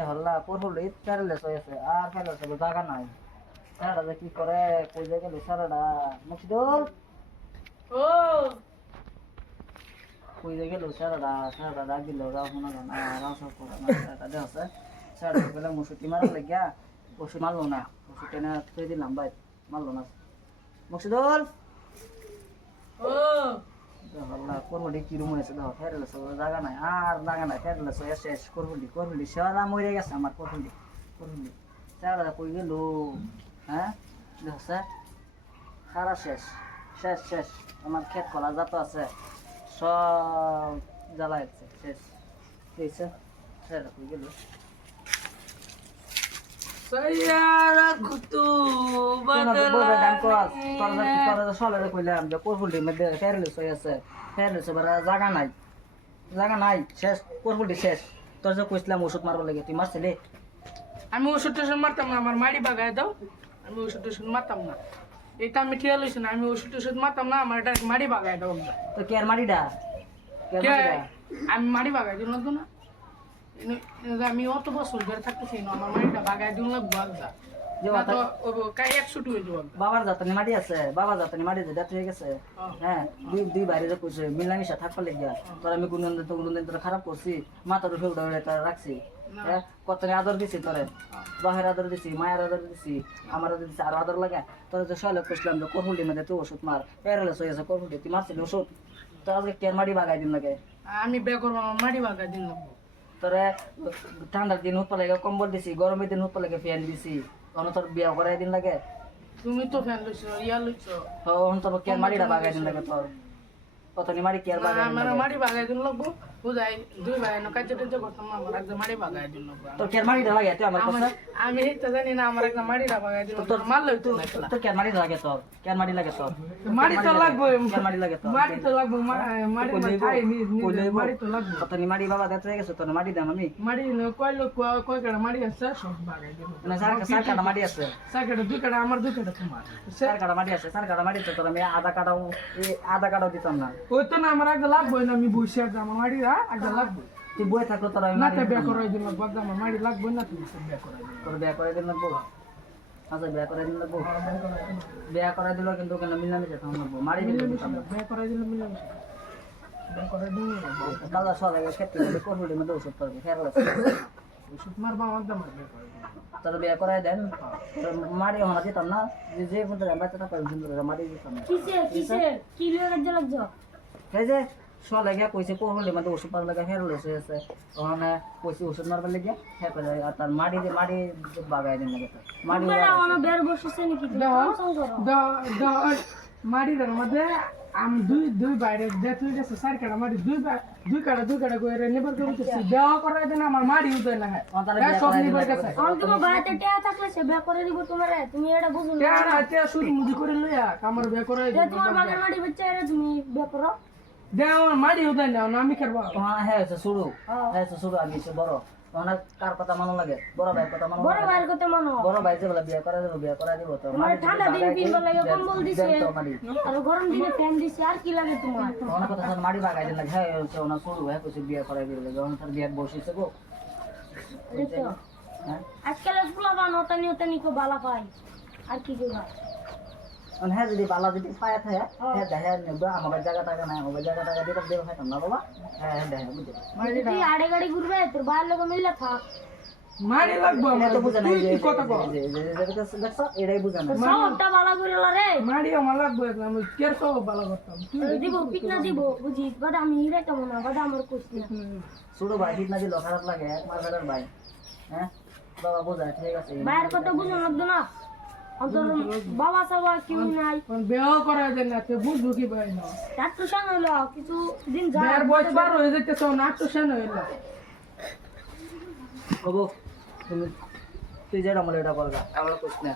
হল্লা পরহল ঈদ ফেরলে হয়েছে আর ফেরলে সব জায়গা নাই স্যারটা যে কি করে কই জায়গা গেল স্যারটা মুর্শিদুল ও কই জায়গা গেল স্যারটা ডাক দিল রাও শোনা না রাও সব করে না স্যারটা দেখছে স্যার বলে মুসুটি মারা লাগিয়া ওষুধ মারলো না ওষুধ টেনে থই দিলাম ভাই মারলো না মুর্শিদুল ও হল্লা করবি কি রুম হয়েছে দেখো ফেরলে সব জায়গা নাই আর জায়গা নাই ফেরলে সব শেষ করবি সারা মরে গেছে আমার করবি স্যারটা কই গেল হ্যাঁ দেখছে সারা শেষ শেষ শেষ আমার ক্ষেত কলা যত আছে সব জ্বালাইছে শেষ হয়েছে স্যার কই গেল সাইয়ারা কুতু সলে কইলাম যে কোরফুলটি মধ্যে ফেরলিস হয়ে আছে ফেরলিস এবার জায়গা নাই শেষ কোরফুলটি শেষ তোর যে কইছিলাম ওষুধ মারবার লাগে তুই মারছিলি আমি ওষুধ টষুধ মারতাম না আমার মাড়ি বাগায় দাও আমি ওষুধ টষুধ মারতাম না এটা আমি ঠিক লইছি না আমি ওষুধ টষুধ মারতাম না আমার এটা মাড়ি বাগায় দাও তো কেয়ার মারিডা আমি মাড়ি বাগায় দিন লাগতো না আমি অত বছর ধরে থাকতেছি না আমার মাড়িটা বাগায় দিন লাগবো আগদা বাবার জাতানি মাটি আছে বাবার জাতানি মাটি যে হয়ে গেছে হ্যাঁ দুই বাইরে যে কইছে মিলামিশা থাকবার লেগিয়া তোর আমি কোনদিন তোর খারাপ করছি মাথার উপরে উঠে তোর রাখছি হ্যাঁ কত আদর দিছি তোরে বাহের আদর দিছি মায়ের আদর দিছি আমার আদর দিছি আরো আদর লাগে তোর যে সলে কইছিলাম যে করহুলি মধ্যে তুই ওষুধ মার প্যারালাইস হয়ে গেছে করহুলি তুই মারছিলি ওষুধ তোর আজকে কেন মাটি বাগাই দিন লাগে আমি বে করবো মাটি বাগাই দিন লাগবো তোরে ঠান্ডার দিন উৎপা লাগে কম্বল দিছি গরমের দিন উৎপা লাগে ফ্যান দিছি তখন তোর বিয়া করাই দিন লাগে তুমি তো ফ্যান লইছো ইয়া লইছো তখন তোর কেন মাটিটা বাগাই দিন লাগে তোর কত নি মাটি কেয়ার বাগাই আমার মাটি বাগাই দিন লাগবো বুঝাই দুই ভাই না কাজে টাজে করতাম আমার একটা মাটি বাগাই দিন লাগবো তোর কেন মাটিটা লাগে তুই আমার কাছে আমি তো জানি না আমার একটা মাটিটা বাগাই দিন তোর মাল লইতো না তোর কেন মাটি লাগে তোর কেন মাটি লাগে তোর মাটি তো লাগবে কেন মাটি লাগে তোর মাটি তো লাগবে মাটি মাটি তো লাগবে কত নি মাটি বাবা দেখতে গেছে তোর মাটি দাম আমি মাটি কয় লোক কয় কাটা মাটি আছে সব বাগাই দিন না সার কাটা মাটি আছে সার কাটা দুই কাটা আমার দুই কাটা তোমার সার কাটা মাটি আছে সার কাটা মাটি তো তোর আমি আধা কাটাও দিতাম না ওই তো না আমার আগে লাগবে না আমি বসে আছি আমার মাটিরা আগে লাগবে তুই বই থাকলো তোর আমি না তো বিয়ে করাই দিন লাগবে আমার মাটি লাগবে না তুমি বিয়ে করাই দিন তোর বিয়া করে দিন লাগবো আচ্ছা বিয়া করে দিন লাগবো বিয়া করে দিল কিন্তু কেন মিলামিশা থাম লাগবো মারি দিলে বিয়ে করাই দিলে মিলে বিয়ে করাই দিন কালা সবাই ক্ষেত্রে করবি মধ্যে ওষুধ করবে ফেরলে ওষুধ মারবা একদম বিয়ে করাই দিন তোর বিয়া করাই দেন মারি হনা দিতাম না যে কিন্তু বাচ্চাটা পাই সুন্দর মারি দিতাম না কি লাগছ এই যে সব লাগে কইছে কোহলে মধ্যে ওষুধ পাওয়ার লাগে ফেরলে হয়েছে ওখানে কইছে ওষুধ মারবার লেগে ফেরলে যায় আর তার মাটি বাগাই দিন লাগে মাটি আমার বের বসেছে নাকি মাটিটার মধ্যে আমি দুই বাইরে ডেথ হয়ে গেছে চার কাটা মাটি দুই কাটা করে নিবার করতেছি দেওয়া করাই দেন আমার মাটি উঠে না সব নিবার গেছে তোমার বাড়িতে টিয়া থাকলে সে বিয়ে করে দিব তোমারে তুমি এটা বুঝো না শুধু মুদি করে লইয়া আমার বিয়ে করাই তোমার বাগান মাটি বেচে তুমি বিয়ে করো দেওয়া মাটি উঠে না আমি করবো হ্যাঁ শুরু আমি বড় ওনার কার কথা মানো লাগে বড় ভাইয়ের কথা মানো বড় ভাইয়ের কথা মানো বড় ভাই যে বলে বিয়ে করা দিব তো মানে ঠান্ডা দিন কিনবা লাগে কম্বল দিছে আর গরম দিনে ফ্যান দিছে আর কি লাগে তোমার ওনার কথা শুন মাটি বাগাই দিন লাগে হ্যাঁ ওনার শুরু হয়ে কইছে বিয়ে করাই দিলে যখন তার বিয়ে বসিছে গো আজকাল ফুলা বানো তানি কো বালা পাই আর কি কইবা হ্যাঁ যদি বালা যদি পায় থাকে হ্যাঁ দেখে নেব আমার জায়গা টাকা নাই আমার জায়গা টাকা দিতে দেব খাইতাম না বাবা হ্যাঁ দেখে বুঝতে তুই আড়ে গাড়ি ঘুরবে তোর বাইরে লোক মিললে থাক মাটি লাগবে আমার তো বুঝা নাই তুই কথা কও দেখছো এটাই বুঝা নাই সবটা বালা কইলা রে মাটি আমার লাগবে আমি কের সব ভালো করতাম দিব পিকনা দিব বুঝি বাদা আমি হিরে কেমন না বাদা আমার কইছি ছোট ভাই ঠিক না দিল খারাপ লাগে মাঝারের ভাই হ্যাঁ বাবা বুঝা ঠিক আছে বাইরের কথা বুঝো না অন্তর বাবা সাবা কি নাই বিয়ে করা দেন না তে বুঝবো কি ভাই না একটু শান হলো কিছু দিন যা বের বয়স বার হয়ে যাইতেছে না একটু শান হইলো কবো তুই যেটা বলে এটা করবা আমরা কইছ না